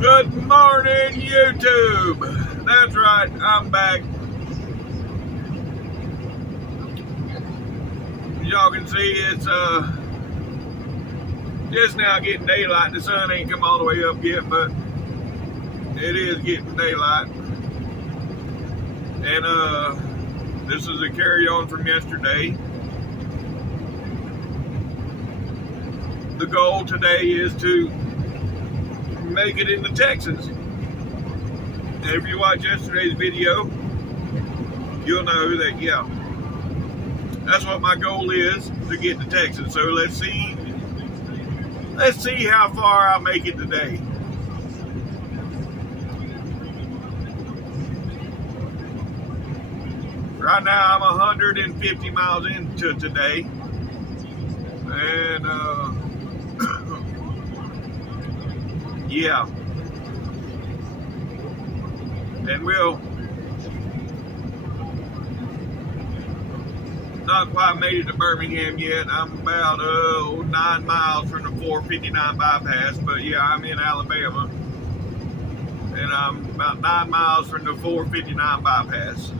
Good morning, YouTube. That's right, I'm back. Y'all can see it's just now getting daylight. The sun ain't come all the way up yet, but it is getting daylight. And this is a carry-on from yesterday. The goal today is to make it into Texas. And if you watch yesterday's video, you'll know that, yeah, that's what my goal is, to get to Texas. So let's see how far I make it today. Right now I'm 150 miles into today, and yeah, and we'll not quite made it to Birmingham yet. I'm about 9 miles from the 459 bypass, but yeah, I'm in Alabama, and I'm about 9 miles from the 459 bypass.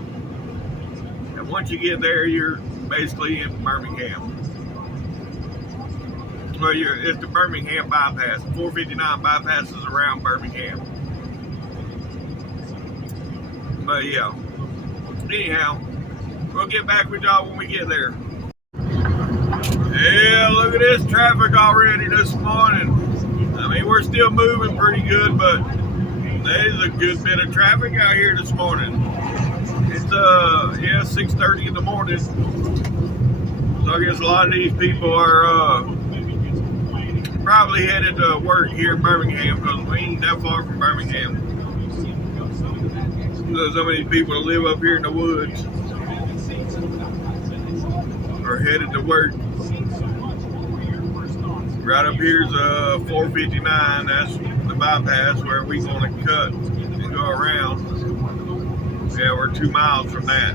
And once you get there, you're basically in Birmingham. Well, it's the Birmingham bypass. 459 bypass is around Birmingham. But yeah, anyhow, we'll get back with y'all when we get there. Yeah, look at this traffic already this morning. I mean, we're still moving pretty good, but there's a good bit of traffic out here this morning. It's 6:30 in the morning. So I guess a lot of these people are probably headed to work here in Birmingham, because we ain't that far from Birmingham. So some of these people that live up here in the woods are headed to work. Right up here's 459. That's the bypass where we're going to cut and go around. Yeah, we're 2 miles from that.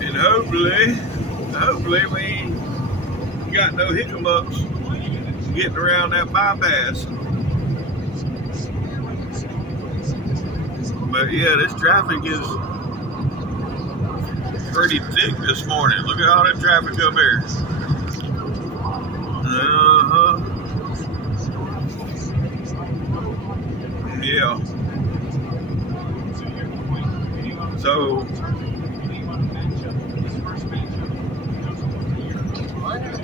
And hopefully we ain't got no hiccups getting around that bypass. But yeah, this traffic is pretty thick this morning. Look at all that traffic up there. Yeah. So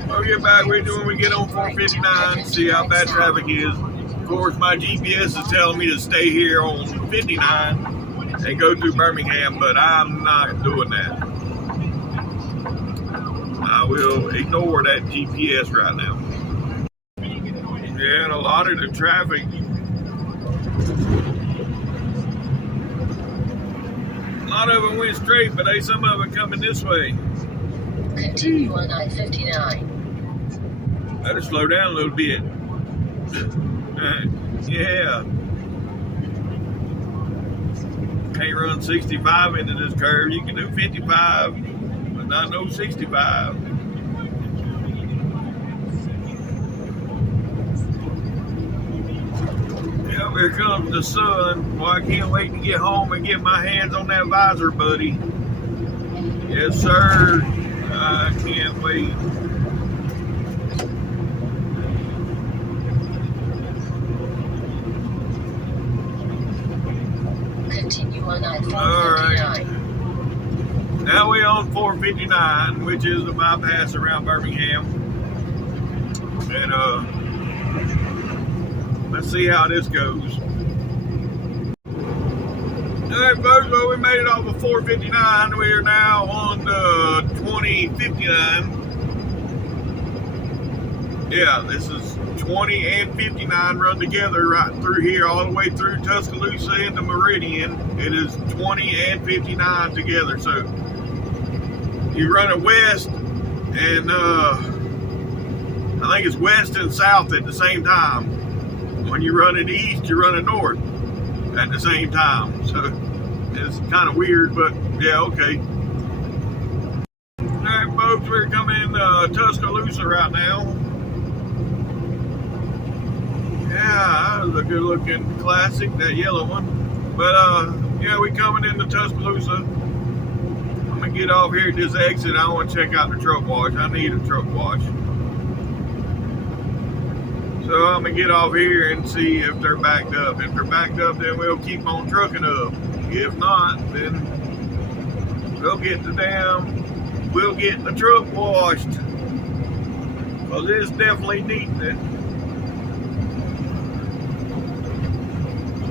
we'll get back with you when we get on 459, see how bad traffic is. Of course, my GPS is telling me to stay here on 59 and go through Birmingham, but I'm not doing that. I will ignore that GPS right now. Yeah, and a lot of the traffic, a lot of them went straight, but some of them coming this way. Continue on I-59. Better slow down a little bit. Yeah. Can't run 65 into this curve. You can do 55, but not no 65. Yeah, here comes the sun. Well, I can't wait to get home and get my hands on that visor, buddy. Yes, sir. I can't wait. Continue on I-459. All right. Now we're on 459, which is the bypass around Birmingham. And let's see how this goes. All right, folks, well, we made it off of 459. We are now on 2059. Yeah, this is 20 and 59 run together right through here, all the way through Tuscaloosa into Meridian. It is 20 and 59 together. So you run it west, and I think it's west and south at the same time. When you run it east, you run it north at the same time. So it's kind of weird, but yeah, okay. All right, folks, we're coming in Tuscaloosa right now. Yeah, that was a good looking classic, that yellow one. But yeah, we coming into Tuscaloosa. I'm gonna get off here at this exit. I want to check out the truck wash. I need a truck wash. So I'm gonna get off here and see if they're backed up. If they're backed up, then we'll keep on trucking up. If not, then we'll get the truck washed. Cause it's definitely needing it.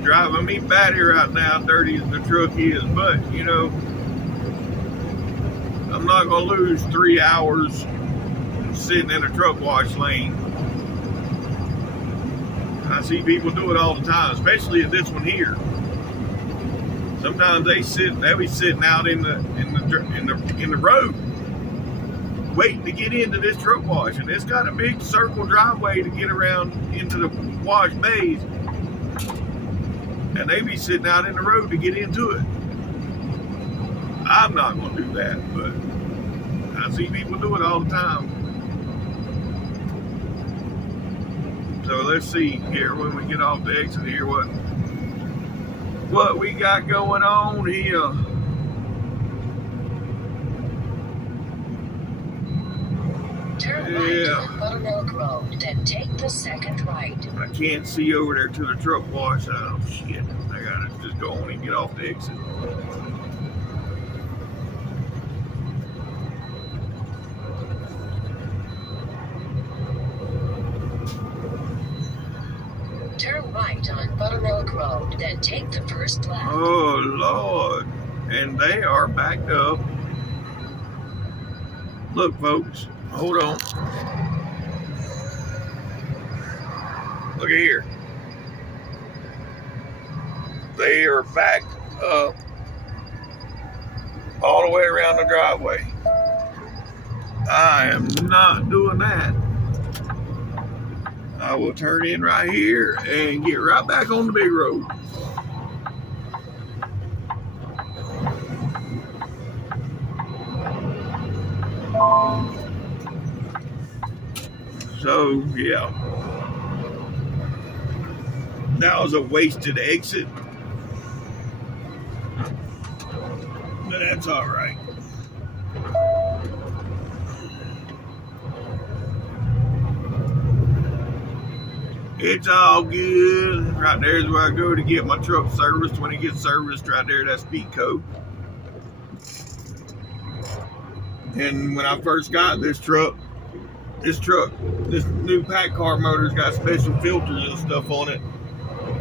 Driving me batty right now, dirty as the truck is, but you know, I'm not gonna lose 3 hours sitting in a truck wash lane. I see people do it all the time, especially at this one here. Sometimes they'll be sitting out in the road, waiting to get into this truck wash, and it's got a big circle driveway to get around into the wash bays, and they be sitting out in the road to get into it. I'm not gonna do that, but I see people do it all the time. So let's see here when we get off the exit here what we got going on here. Turn right on Buttermilk Road, then take the second right. I can't see over there to the truck wash. Oh shit! I gotta just go on and get off the exit. Turn right on Buttermilk Road, then take the first left. Oh Lord! And they are backed up. Look, folks. Hold on. Look at here. They are backed up all the way around the driveway. I am not doing that. I will turn in right here and get right back on the big road. So, yeah. That was a wasted exit. But that's all right. It's all good. Right there's where I go to get my truck serviced. When it gets serviced, right there, that's Speedco. And when I first got this new pack car motor's got special filters and stuff on it.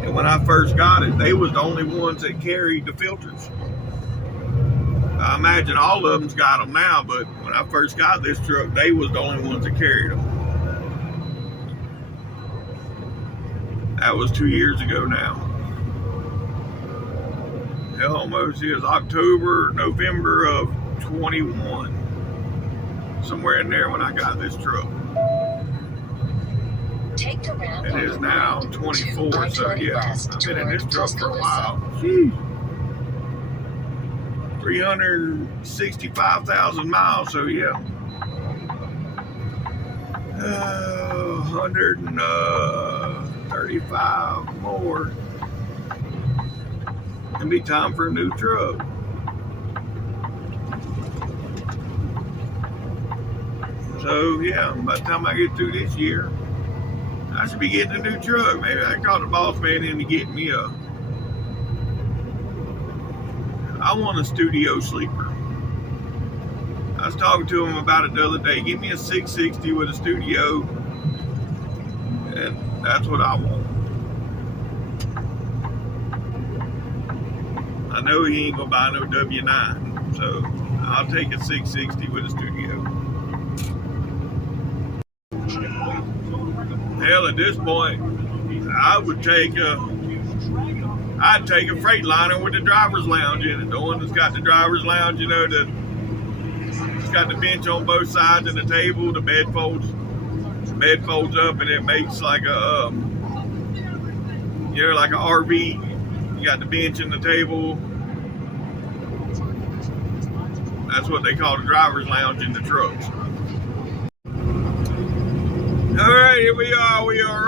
And when I first got it, they was the only ones that carried the filters. I imagine all of them's got them now, but when I first got this truck, they was the only ones that carried them. That was 2 years ago now. Hell, almost it was November of 21. Somewhere in there when I got this truck. Take the ramp. It is now 24, so yeah, I've been in this truck for a while. Jeez. 365,000 miles, so yeah. 135 more. It'll be time for a new truck. So yeah, by the time I get through this year, I should be getting a new truck. Maybe I call the boss man in to get me I want a studio sleeper. I was talking to him about it the other day. Give me a 660 with a studio, and that's what I want. I know he ain't gonna buy no W9, so I'll take a 660 with a studio. Hell, at this point, I'd take a Freightliner with the driver's lounge in it. The one that's got the driver's lounge, you know, it's got the bench on both sides and the table. The bed folds up, and it makes like a, like an RV. You got the bench and the table. That's what they call the driver's lounge in the trucks. All right, here we are. We are,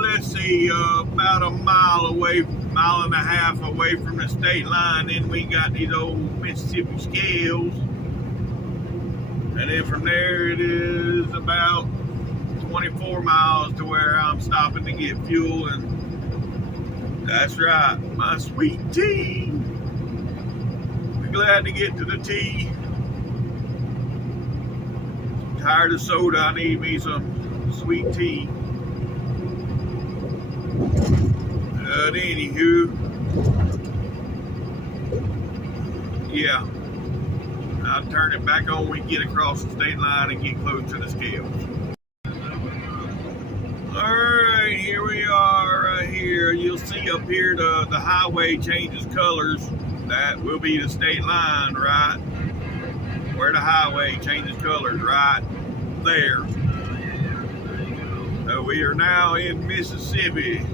let's see, about a mile and a half away from the state line. Then we got these old Mississippi scales. And then from there, it is about 24 miles to where I'm stopping to get fuel. And that's right, my sweet tea. We're glad to get to the tea. Tired of soda, I need me some sweet tea. But anywho, yeah, I'll turn it back on when we get across the state line and get close to the scales. Alright, here we are right here. You'll see up here the highway changes colors. That will be the state line, right? Where the highway changes colors, right there. So we are now in Mississippi.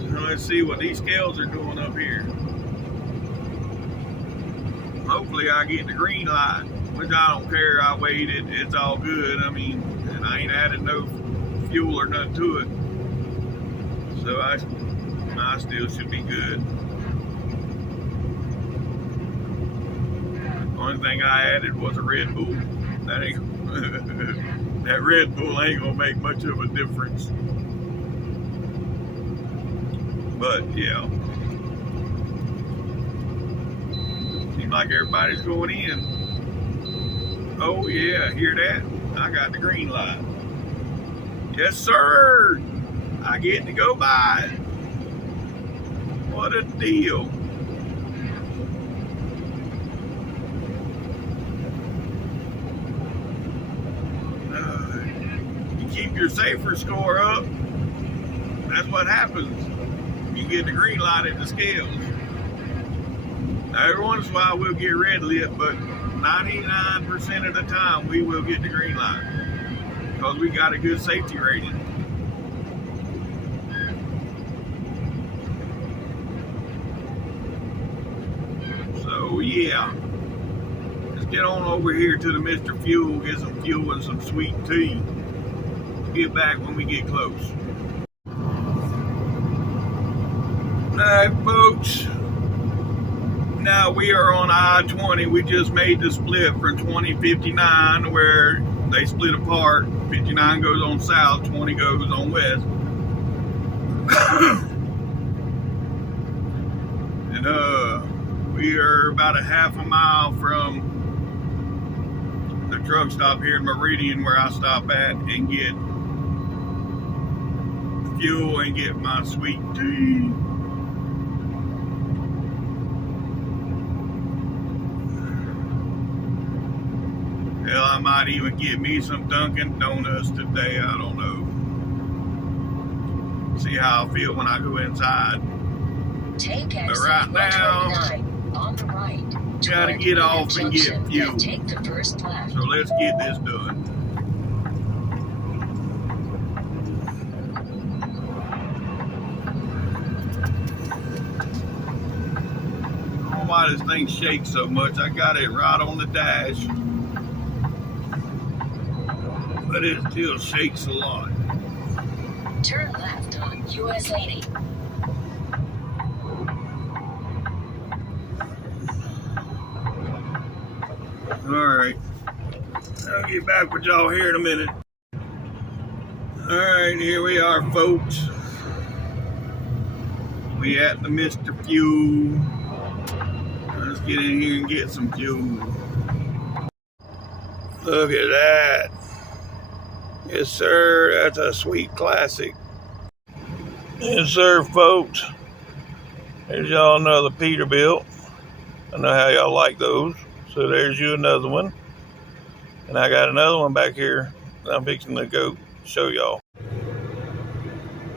So let's see what these scales are doing up here. Hopefully I get the green light, which I don't care. I waited. It's all good. I mean, and I ain't added no fuel or nothing to it. So I still should be good. Only thing I added was a Red Bull. That ain't that Red Bull ain't gonna make much of a difference. But yeah, seems like everybody's going in. Oh yeah, hear that? I got the green light. Yes sir, I get to go by it. What a deal. Keep your safer score up. That's what happens. You get the green light at the scales. Now, every once in a while we'll get red lit, but 99% of the time we will get the green light because we got a good safety rating. So yeah, let's get on over here to the Mr. Fuel, get some fuel and some sweet tea. Get back when we get close. Alright folks, now we are on I-20. We just made the split from 2059 where they split apart. 59 goes on south, 20 goes on west. And we are about a half a mile from the truck stop here in Meridian where I stop at and get fuel and get my sweet tea. Hell, I might even get me some Dunkin' Donuts today. I don't know. See how I feel when I go inside. Take but right now, on the right. Gotta get off and get fuel. Take the first left. So let's get this done. I don't know why this thing shakes so much. I got it right on the dash, but it still shakes a lot. Turn left on US 80. Alright, I'll get back with y'all here in a minute. Alright, here we are folks. We at the Mr. Fuel. Let's get in here and get some fuel. Look at that. Yes sir, that's a sweet classic. Yes sir folks. There's y'all another Peterbilt. I know how y'all like those. So there's you another one. And I got another one back here that I'm fixing to go show y'all.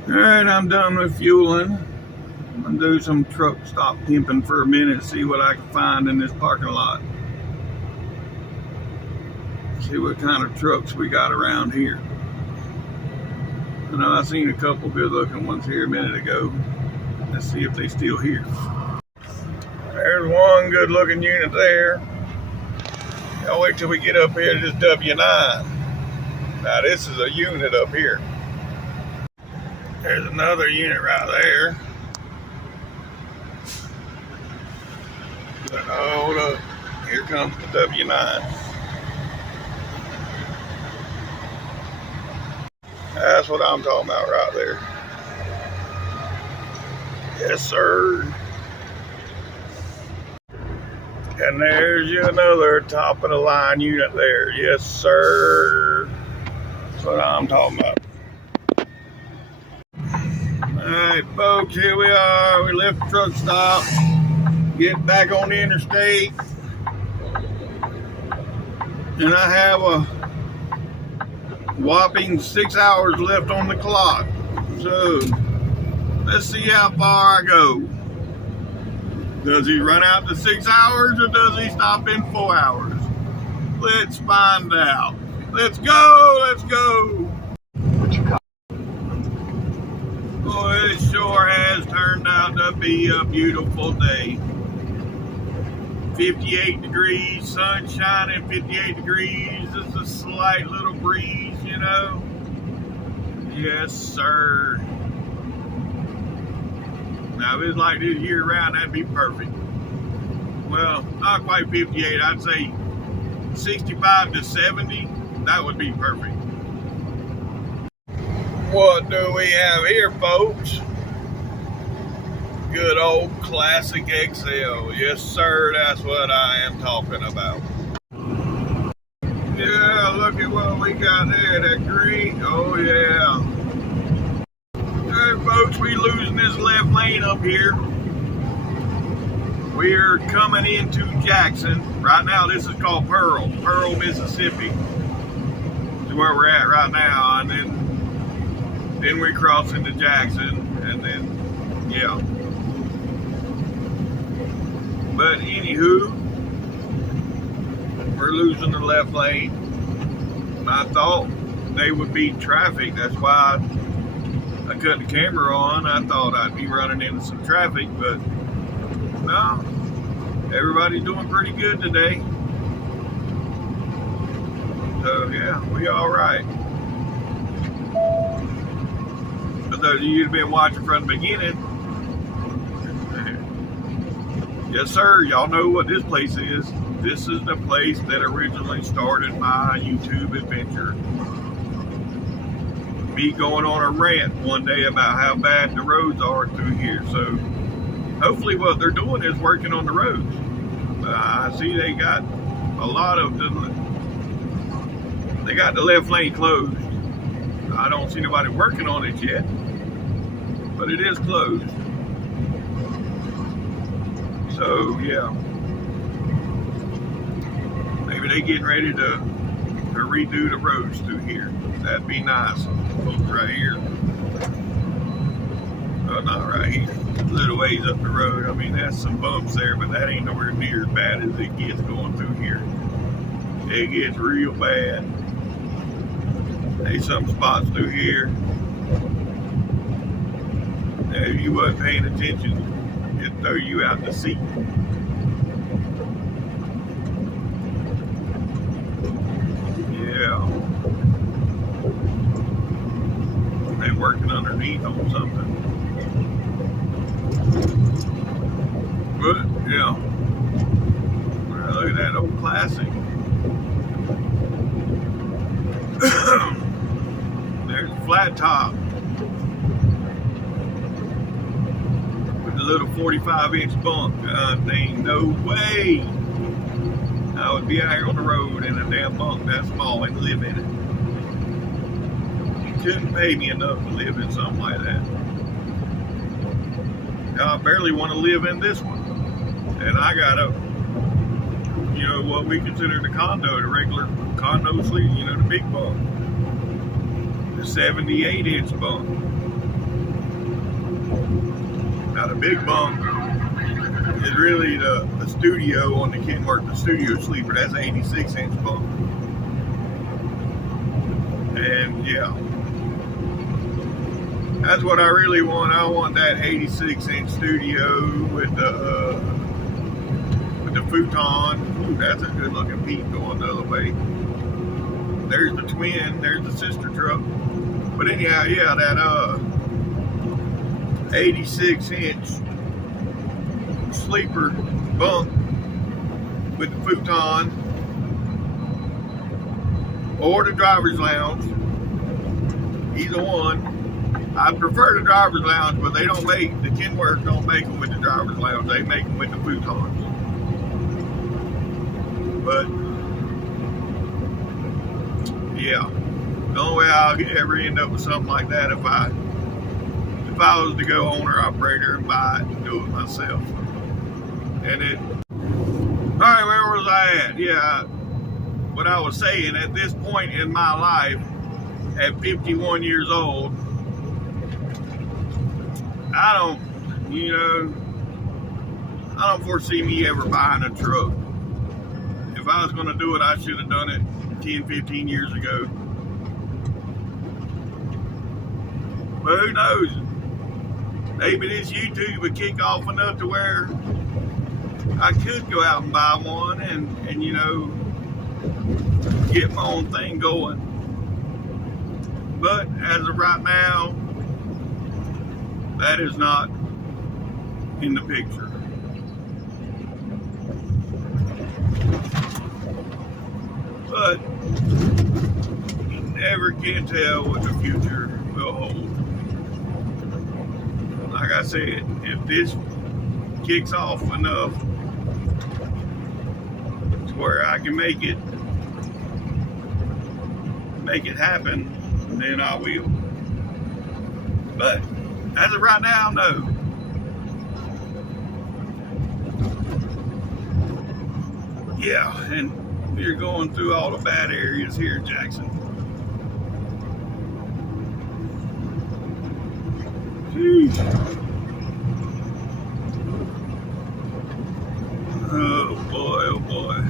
Alright, I'm done with fueling. I'm gonna do some truck stop pimping for a minute, see what I can find in this parking lot. See what kind of trucks we got around here. I know I seen a couple good looking ones here a minute ago. Let's see if they still here. There's one good looking unit there. I'll wait till we get up here to this W9. Now this is a unit up here. There's another unit right there. But hold up. Here comes the W9. That's what I'm talking about right there. Yes, sir. And there's you another top of the line unit there. Yes, sir. That's what I'm talking about. Alright, folks, here we are. We left the truck stop. Getting back on the interstate. And I have a whopping 6 hours left on the clock. So, let's see how far I go. Does he run out to 6 hours or does he stop in 4 hours? Let's find out. Let's go, let's go. Boy, it sure has turned out to be a beautiful day. 58 degrees, sun shining, 58 degrees. Just a slight little breeze, you know. Yes, sir. Now, if it's like this year round, that'd be perfect. Well, not quite 58. I'd say 65 to 70. That would be perfect. What do we have here, folks? Good old classic XL. Yes, sir. That's what I am talking about. Yeah, look at what we got there. That green. Oh, yeah. Hey, folks, we losing this left lane up here. We're coming into Jackson. Right now, this is called Pearl, Mississippi. Is where we're at right now. And then we cross into Jackson. And then, yeah. But anywho, we're losing the left lane. I thought they would beat traffic. That's why I cut the camera on. I thought I'd be running into some traffic, but no. Everybody's doing pretty good today. So yeah, we all right. For those of you who've been watching from the beginning, yes, sir. Y'all know what this place is. This is the place that originally started my YouTube adventure. Me going on a rant one day about how bad the roads are through here. So hopefully what they're doing is working on the roads. I see they got a lot of them. They got the left lane closed. I don't see nobody working on it yet, but it is closed. So yeah, maybe they getting ready to redo the roads through here. That'd be nice. Right here. Not right here. A little ways up the road. I mean, that's some bumps there, but that ain't nowhere near as bad as it gets going through here. It gets real bad. There's some spots through here. Now, if you wasn't paying attention, it'd throw you out to sea. Yeah. They're working underneath on something. But, yeah. Well, look at that old classic. There's a flat top with a little 45-inch bunk. There ain't no way I would be out here on the road in a damn bunk that small and live in it. You couldn't pay me enough to live in something like that. I barely want to live in this one. And I got a, you know, what we consider the condo, the regular condo sleep, you know, the big bunk. The 78-inch bunk. Now the big bunk is really the studio on the Kenworth, the studio sleeper. That's an 86-inch bunk. And yeah, that's what I really want. I want that 86-inch studio with the futon. Ooh, that's a good looking Pete going the other way. There's the twin, there's the sister truck. But anyhow, yeah, that 86-inch sleeper bunk with the futon or the driver's lounge, either one. I prefer the driver's lounge, but they don't make, the Kenworth don't make them with the driver's lounge, they make them with the futons. But yeah, the only way I'll ever end up with something like that if I was to go owner operator and buy it and do it myself. And it, all right, where was I at? Yeah, what I was saying, at this point in my life, at 51 years old, I don't foresee me ever buying a truck. If I was going to do it, I should have done it 10, 15 years ago. But who knows? Maybe this YouTube would kick off enough to where I could go out and buy one and get my own thing going. But as of right now, that is not in the picture. But you never can tell what the future will hold. Like I said, if this kicks off enough to where I can make it happen, then I will. But as of right now, no. Yeah, and we're going through all the bad areas here in Jackson. Jeez. Oh boy, oh boy.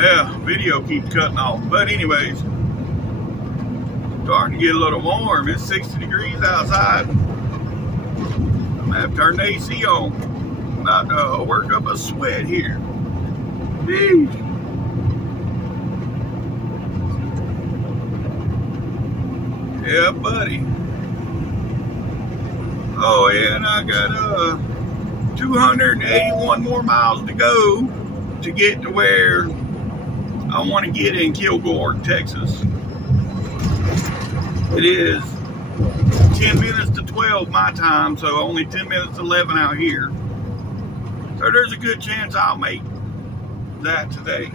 Yeah, video keeps cutting off. But anyways, starting to get a little warm. It's 60 degrees outside. I'm gonna have to turn the AC on. I'm about to work up a sweat here. Jeez. Yeah, buddy. Oh yeah, and I got 281 more miles to go to get to where I want to get in Kilgore, Texas. It is 10 minutes to 12 my time, so only 10 minutes to 11 out here. So there's a good chance I'll make that today.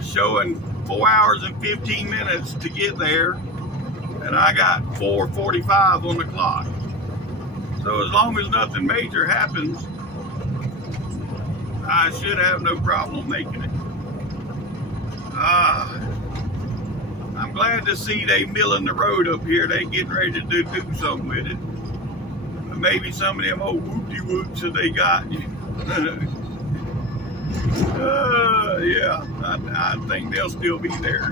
Showing 4 hours and 15 minutes to get there, and I got 4:45 on the clock. So as long as nothing major happens, I should have no problem making it. I'm glad to see they milling the road up here. They getting ready to do something with it. Maybe some of them old whoop-de-whoops that they got. Yeah, I think they'll still be there.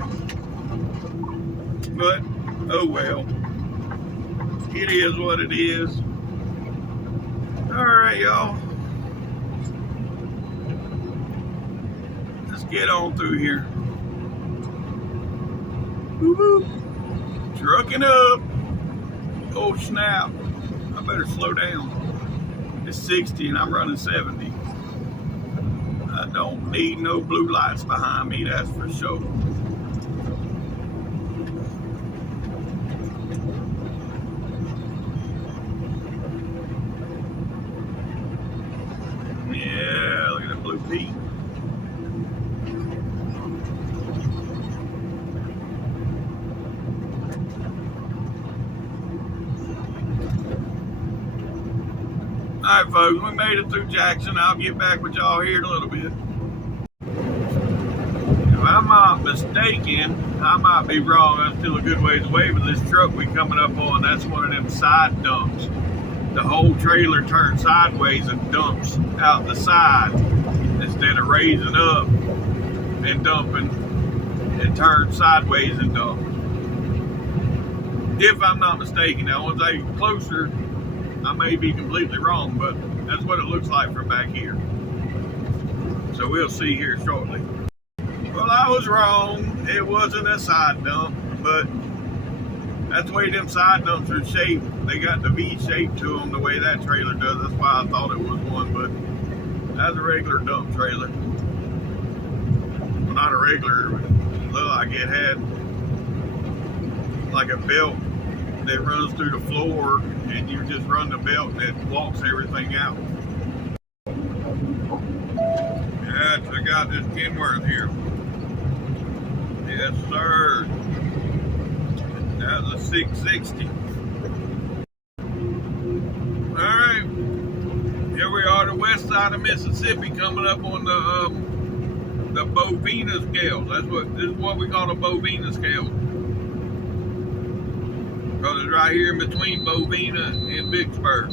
But, oh well. It is what it is. Alright, y'all. Let's get on through here. Woo-hoo. Trucking up. Oh snap. I better slow down. It's 60 and I'm running 70. I don't need no blue lights behind me, that's for sure. Yeah, look at that blue Pete. Alright folks, we made it through Jackson. I'll get back with y'all here in a little bit. If I'm not mistaken, I might be wrong, I'm still a good ways away, but this truck we coming up on, that's one of them side dumps. The whole trailer turns sideways and dumps out the side instead of raising up and dumping. It turns sideways and dumps. If I'm not mistaken. Now once I get closer, I may be completely wrong, but that's what it looks like from back here. So we'll see here shortly. Well, I was wrong. It wasn't a side dump, but that's the way them side dumps are shaped. They got the V shape to them the way that trailer does. That's why I thought it was one, but that's a regular dump trailer. Well, not a regular, looked like it had like a belt that runs through the floor, and you just run the belt and it walks everything out. Yeah, check out this Kenworth here. Yes, sir. That's a 660. Alright. Here we are, the west side of Mississippi, coming up on the Bovina scale. This is what we call a Bovina scale. Because it's right here in between Bovina and Vicksburg.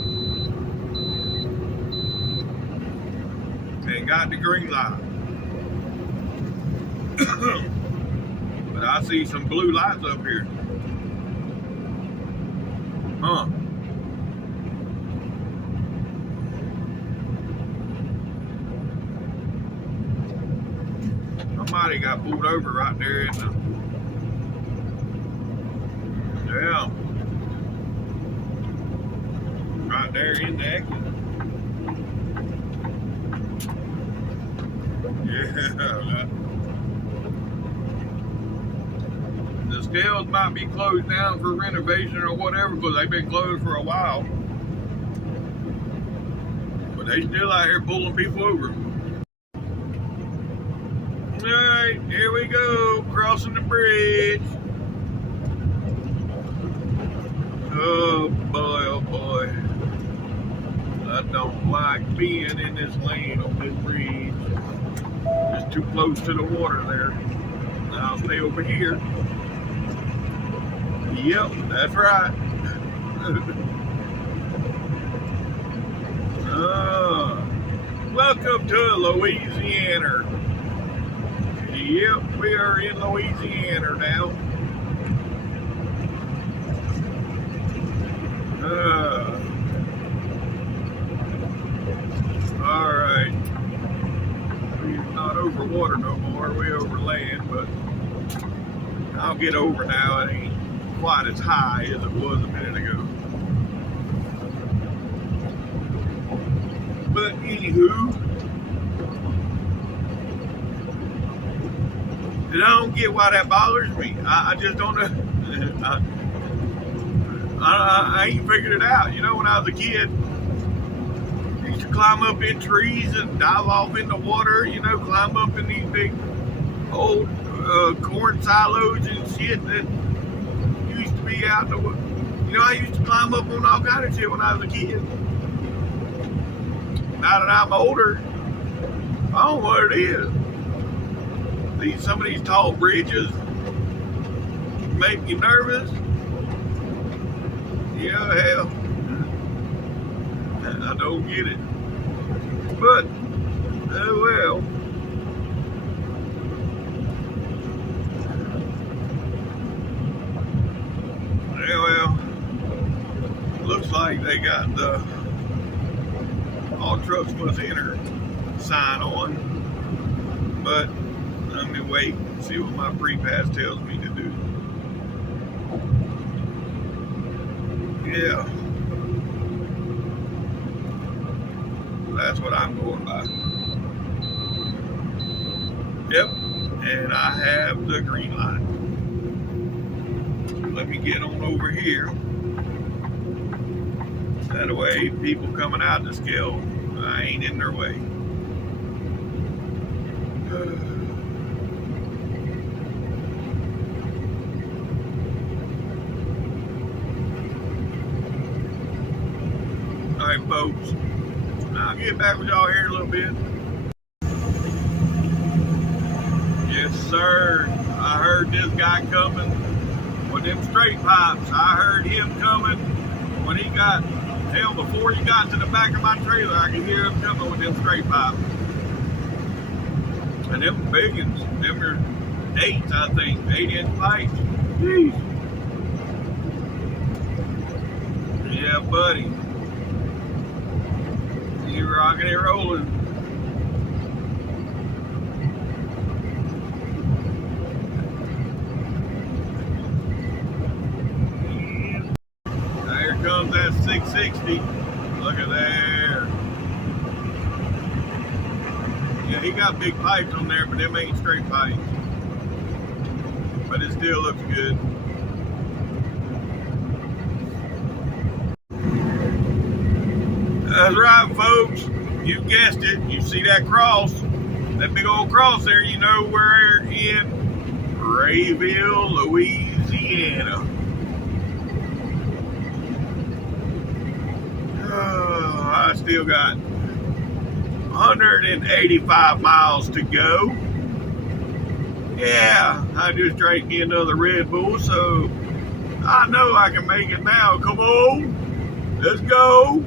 And got the green light. But I see some blue lights up here. Huh. Somebody got pulled over right there in the... Yeah. Right there in the exit. Yeah. The scales might be closed down for renovation or whatever, because they've been closed for a while. But they still out here pulling people over. Alright, here we go, crossing the bridge. Oh boy. I don't like being in this lane on this bridge. It's too close to the water there. I'll stay over here. Yep, that's right. Welcome to Louisiana. Yep, we are in Louisiana now. Alright. We're not over water no more, we're over land, but I'll get over now. It ain't quite as high as it was a minute ago. But anywho, and I don't get why that bothers me. I just don't know. I ain't figured it out. You know, when I was a kid, I used to climb up in trees and dive off in the water, you know, climb up in these big old corn silos and shit that used to be out in the woods. You know, I used to climb up on all kind of shit when I was a kid. Now that I'm older, I don't know what it is. Some of these tall bridges make me nervous. Yeah, hell, I don't get it. But, oh well. Yeah, well, looks like they got the all trucks must enter sign on. But I'm gonna wait and see what my pre-pass tells me to do. Yeah, that's what I'm going by. Yep, and I have the green light. Let me get on over here. That way, people coming out the scale, I ain't in their way. Alright, folks, I'll get back with y'all here in a little bit. Yes, sir. I heard this guy coming with them straight pipes. I heard him coming when he got, hell, before he got to the back of my trailer, I could hear him coming with them straight pipes. And them big ones, them are 8s, I think, 8-inch pipes. Jeez. Yeah, buddy. rocking and rolling. There comes that 660. Look at there. Yeah, he got big pipes on there, but them ain't straight pipes. But it still looks good. That's right, folks. You guessed it. You see that cross, that big old cross there, you know we're in Rayville, Louisiana. Oh, I still got 185 miles to go. Yeah, I just drank me another Red Bull, so I know I can make it now. Come on, let's go.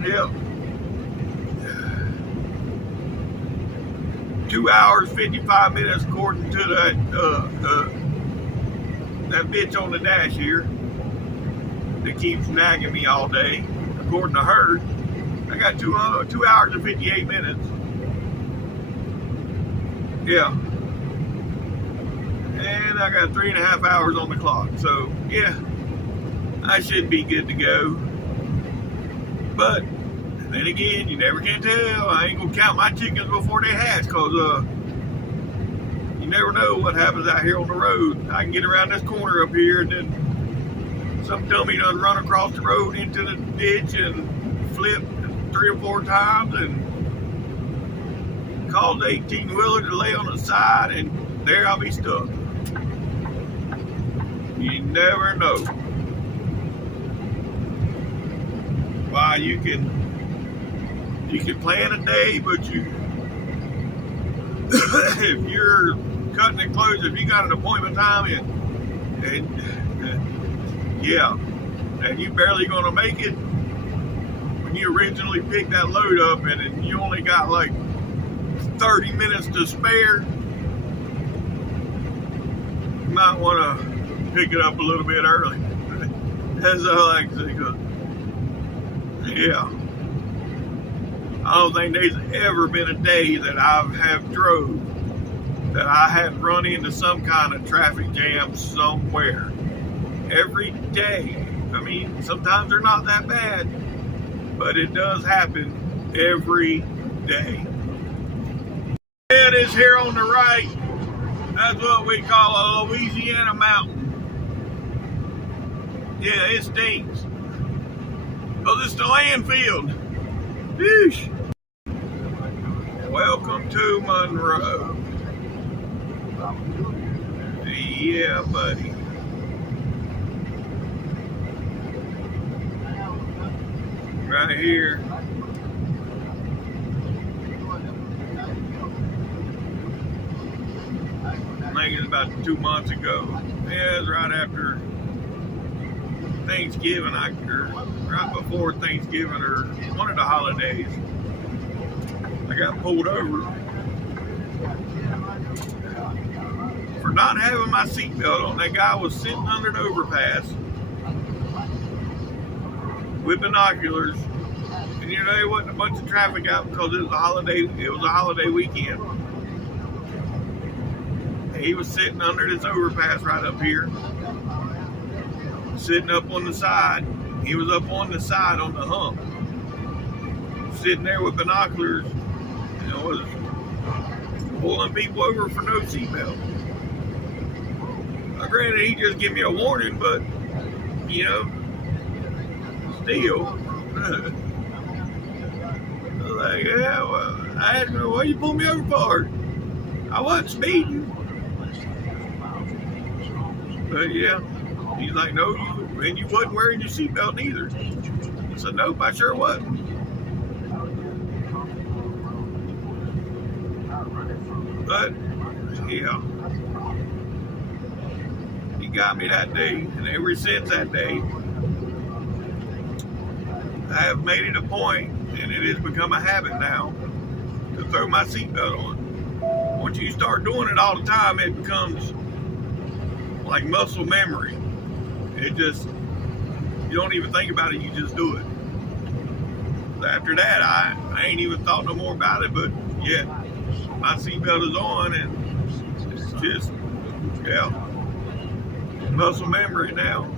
Yep. 2 hours, 55 minutes according to that bitch on the dash here that keeps nagging me all day. According to her, I got 2 hours and 58 minutes. Yeah. And I got 3.5 hours on the clock. So, yeah, I should be good to go. But then again, you never can tell. I ain't gonna count my chickens before they hatch, because you never know what happens out here on the road. I can get around this corner up here, and then some dummy done run across the road into the ditch and flip 3 or 4 times and called the 18-wheeler to lay on the side, and there I'll be stuck. You never know. Why, you can plan a day, but if you're cutting it close, if you got an appointment time and you barely gonna make it when you originally picked that load up, and you only got like 30 minutes to spare, you might want to pick it up a little bit early. As I like to say, yeah, I don't think there's ever been a day that I have drove that I had run into some kind of traffic jam somewhere. Every day. I mean, sometimes they're not that bad, but it does happen every day. It is here on the right. That's what we call a Louisiana mountain. Yeah, it stinks. Because it's the landfill. Whoosh. Welcome to Monroe. Yeah, buddy. Right here. I think it's about 2 months ago. Yeah, it's right after Thanksgiving, or right before Thanksgiving, or one of the holidays. I got pulled over for not having my seatbelt on. That guy was sitting under the overpass with binoculars, and you know, there wasn't a bunch of traffic out because it was a holiday. It was a holiday weekend. And he was sitting under this overpass right up here, sitting up on the side. He was up on the side on the hump, sitting there with binoculars, and was pulling people over for no seatbelt. Granted, he just gave me a warning, but you know, still. I was like, yeah, well, I asked him, what you pulled me over for? I wasn't speeding. But yeah, he's like, no, you wasn't wearing your seatbelt neither. I said, nope, I sure wasn't. But yeah, he got me that day, and ever since that day, I have made it a point, and it has become a habit now, to throw my seatbelt on. Once you start doing it all the time, it becomes like muscle memory. It just, you don't even think about it, you just do it. After that, I ain't even thought no more about it, but yeah, my seatbelt is on, and it's just, yeah, muscle memory now.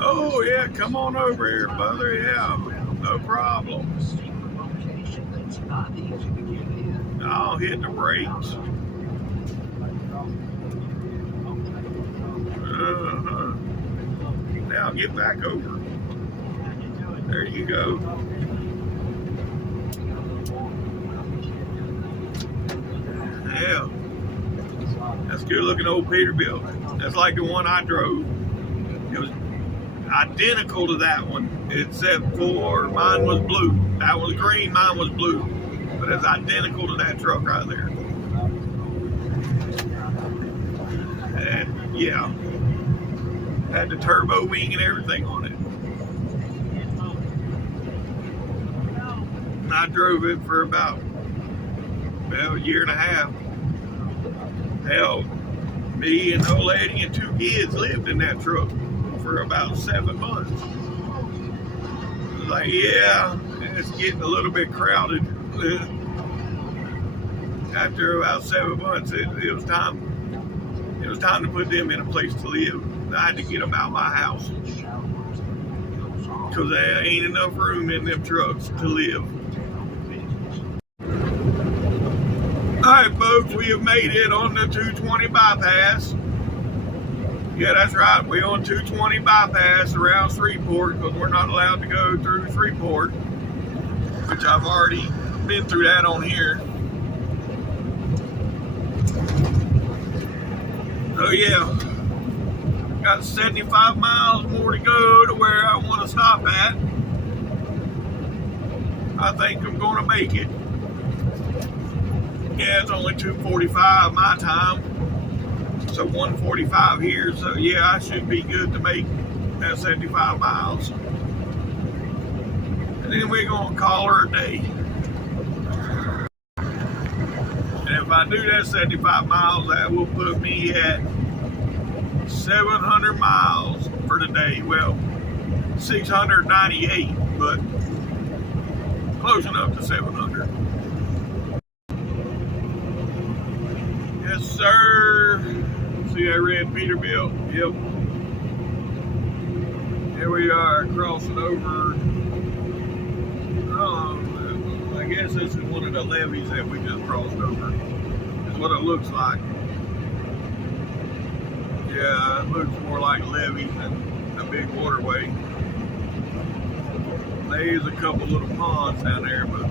Oh yeah, come on over here, brother. Yeah, no problem. I'll hit the brakes. Now get back over. There you go. Yeah, that's a good looking old Peterbilt. That's like the one I drove. It was identical to that one, except for mine was blue. That was green, mine was blue. But it's identical to that truck right there. And yeah, had the turbo wing and everything on it. And I drove it for about, well, a year and a half. Hell, me and the old lady and 2 kids lived in that truck for about 7 months. It was like, yeah, it's getting a little bit crowded. After about 7 months, it was time. It was time to put them in a place to live. I had to get them out of my house because there ain't enough room in them trucks to live. All right, folks, we have made it on the 220 bypass. Yeah, that's right. We're on 220 bypass around Shreveport because we're not allowed to go through Shreveport, which I've already been through that on here. So yeah, got 75 miles more to go to where I want to stop at. I think I'm going to make it. Yeah, it's only 2:45 my time, so 1:45 here. So yeah, I should be good to make that 75 miles. And then we're going to call her a day. And if I do that 75 miles, that will put me at 700 miles for the day. Well, 698, but close enough to 700. Yes, sir. See that red Peterbilt? Yep. Here we are crossing over. I guess this is one of the levees that we just crossed over. Is what it looks like. Yeah, it looks more like levee than a big waterway. There's a couple little ponds down there, but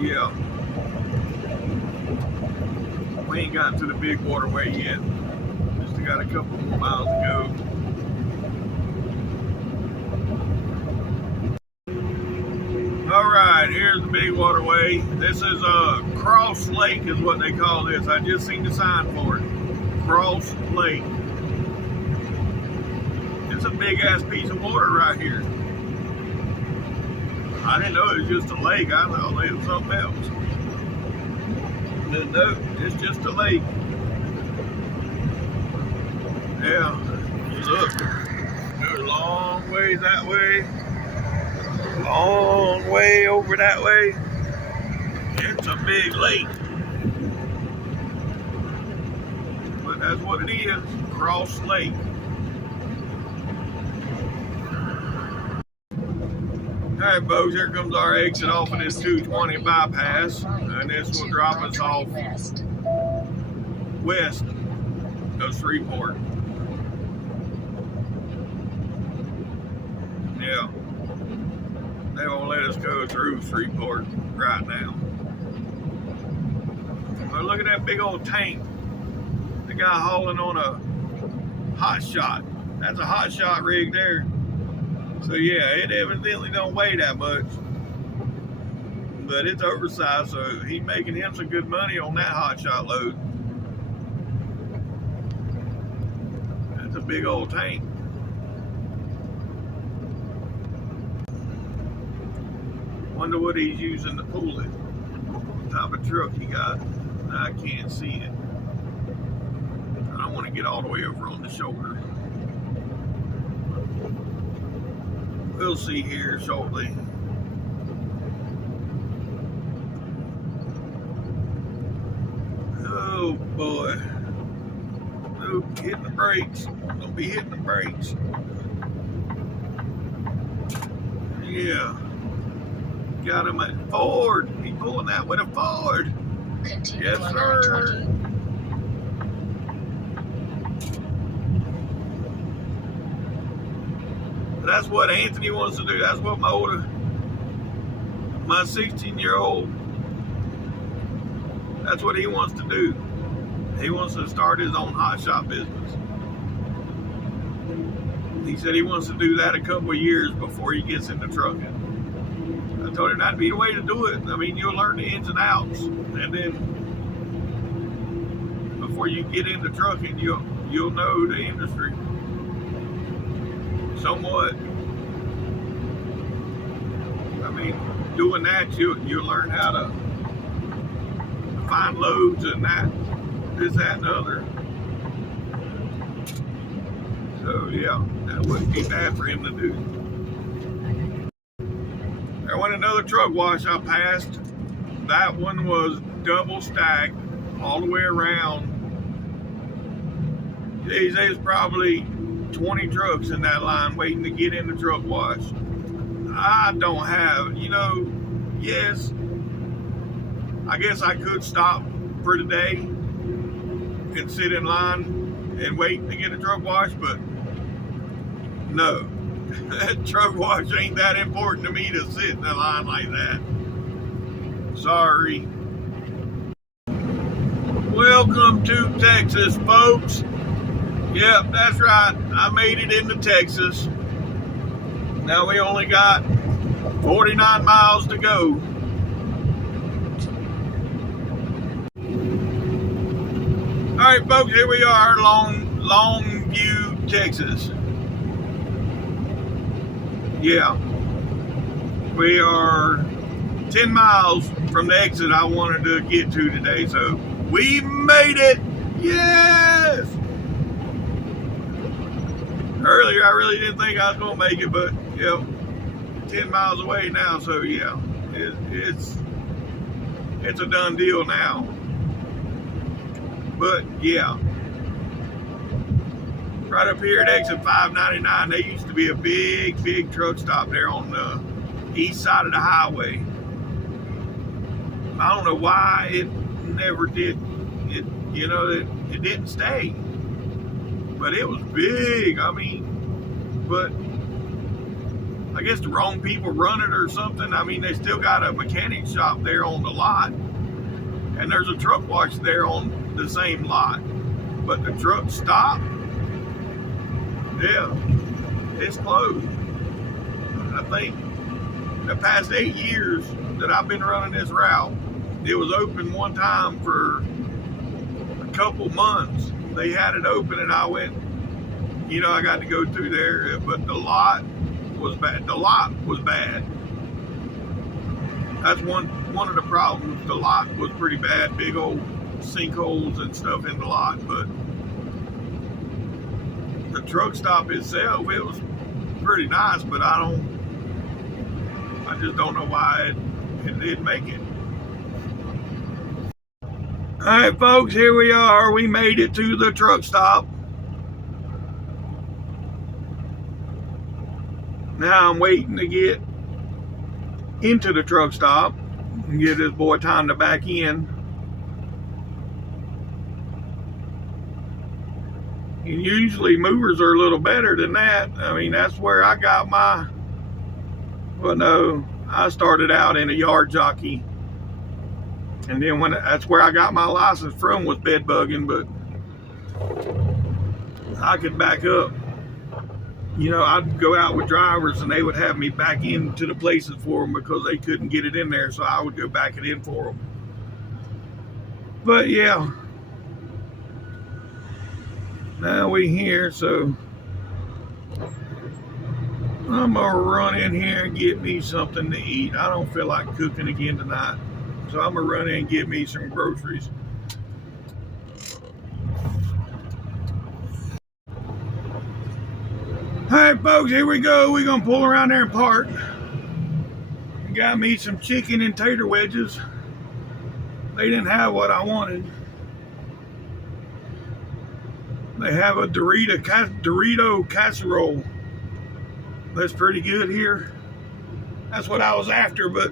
yeah. We ain't gotten to the big waterway yet. Just got a couple more miles to go. All right, here's the big waterway. This is Cross Lake is what they call this. I just seen the sign for it. Cross Lake. It's a big ass piece of water right here. I didn't know it was just a lake. I thought it was something else. No, it's just a lake. Yeah, look, there's a long ways that way, long way over that way. It's a big lake. But that's what it is, Cross Lake. Alright folks, here comes our exit off of this 220 bypass, and this will drop us off west of Shreveport. Yeah, they won't let us go through Shreveport right now. But look at that big old tank. The guy hauling on a hot shot. That's a hot shot rig there. So yeah, it evidently don't weigh that much, but it's oversized, so he's making him some good money on that hot shot load. That's a big old tank. Wonder what he's using to pull it. What type of truck he got. I can't see it. I don't want to get all the way over on the shoulder. we'll see here shortly. Oh boy. Oh, hitting the brakes. Don't be hitting the brakes. Yeah. Got him at Ford. He's pulling that with a Ford. Continue Yes, on sir. I-20. That's what Anthony wants to do. That's what my 16-year-old, that's what he wants to do. He wants to start his own hot shop business. He said he wants to do that a couple of years before he gets into trucking. I told him that'd be the way to do it. I mean, you'll learn the ins and outs, and then before you get into trucking, you'll know the industry somewhat. I mean, doing that, you'll learn how to find loads and that, this, that, and other. So yeah, that wouldn't be bad for him to do. There went another truck wash I passed. That one was double stacked all the way around. There's probably 20 trucks in that line waiting to get in the truck wash. I don't have, yes, I guess I could stop for today and sit in line and wait to get a truck wash, but no. That truck wash ain't that important to me to sit in a line like that. Sorry. Welcome to Texas, folks. Yep, that's right. I made it into Texas. Now we only got 49 miles to go. All right, folks, here we are, Longview, Texas. Yeah, we are 10 miles from the exit I wanted to get to today, so we made it. Yes. Earlier, I really didn't think I was going to make it, but, 10 miles away now, so, yeah, it's a done deal now. But, yeah, right up here at exit 599, there used to be a big truck stop there on the east side of the highway. I don't know why it never did, it didn't stay. But it was big, but I guess the wrong people run it or something. I mean, they still got a mechanic shop there on the lot, and there's a truck wash there on the same lot. But the truck stopped, yeah, it's closed. I think the past 8 years that I've been running this route, it was open one time for a couple months. They had it open and I went, I got to go through there, but the lot was bad. The lot was bad. That's one of the problems. The lot was pretty bad, big old sinkholes and stuff in the lot, but the truck stop itself, it was pretty nice, but I just don't know why it didn't make it. All right, folks, here we are. We made it to the truck stop. Now I'm waiting to get into the truck stop and give this boy time to back in. And usually movers are a little better than that. I mean, that's where I got my, I started out in a yard jockey. And then that's where I got my license from, was bed bugging, but I could back up. I'd go out with drivers and they would have me back into the places for them because they couldn't get it in there, so I would go back it in for them. But yeah, now we here, so I'm gonna run in here and get me something to eat. I don't feel like cooking again tonight, so I'm gonna run in and get me some groceries. Alright folks, here we go. We're gonna pull around there and park. Got me some chicken and tater wedges. They didn't have what I wanted. They have a Dorito casserole. That's pretty good here. That's what I was after, but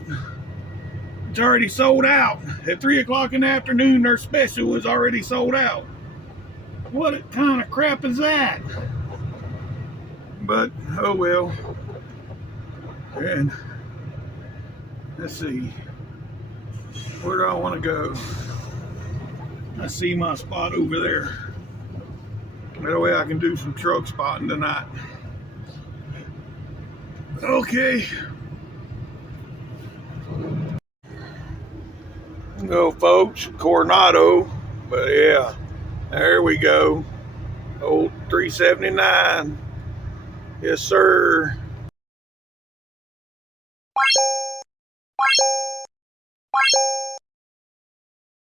it's already sold out. At 3 o'clock in the afternoon, their special was already sold out. What kind of crap is that? But, oh well. And let's see. Where do I want to go? I see my spot over there. That way I can do some truck spotting tonight. Okay. Go, folks. Coronado. But yeah, there we go. Old 379. Yes, sir.